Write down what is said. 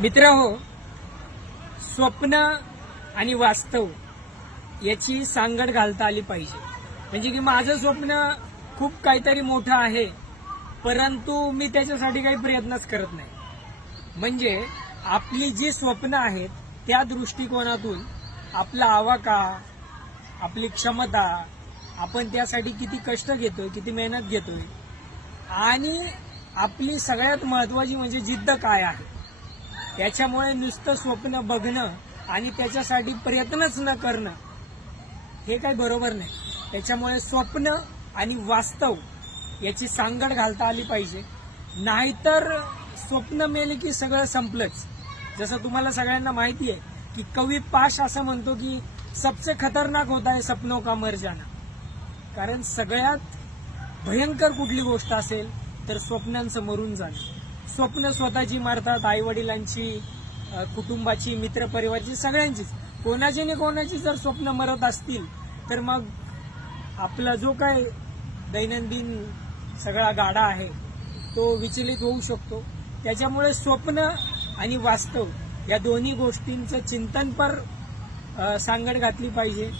मित्रहो, स्वप्न आणि वास्तव याची सांगड घालता आली पाहिजे. म्हणजे की माझं स्वप्न खूप काहीतरी मोठं आहे, परंतु मी त्याच्यासाठी काही प्रयत्नच करत नाही. म्हणजे आपली जी स्वप्न आहेत त्या दृष्टिकोनातून आपला आवाका, आपली क्षमता, आपण त्यासाठी किती कष्ट घेतोय, किती मेहनत घेतोय, आणि आपली सगळ्यात महत्वाची म्हणजे जिद्द काय आहे. त्याच्यामुळे नुसतं स्वप्न बघणं आणि त्याच्यासाठी प्रयत्नच न करणं हे काही बरोबर नाही. त्याच्यामुळे स्वप्न आणि वास्तव याची सांगड घालता आली पाहिजे. नाहीतर स्वप्न मेले की सगळं संपलंच. जसं तुम्हाला सगळ्यांना माहिती आहे की कवी पाश असं म्हणतो की सबसे खतरनाक होता है सपनों का मर जाना. कारण सगळ्यात भयंकर कुठली गोष्ट असेल तर स्वप्नांचं मरून जाणं. स्वप्न स्वतःची मारतात, आई वडिलांची, कुटुंबाची, मित्रपरिवाराची, सगळ्यांचीच. कोणाची न कोणाची जर स्वप्न मरत असतील तर मग आपला जो काय दैनंदिन सगळा गाडा आहे तो विचलित होऊ शकतो. त्याच्यामुळे स्वप्न आणि वास्तव या दोन्ही गोष्टींचं चिंतनपर सांगड घातली पाहिजे.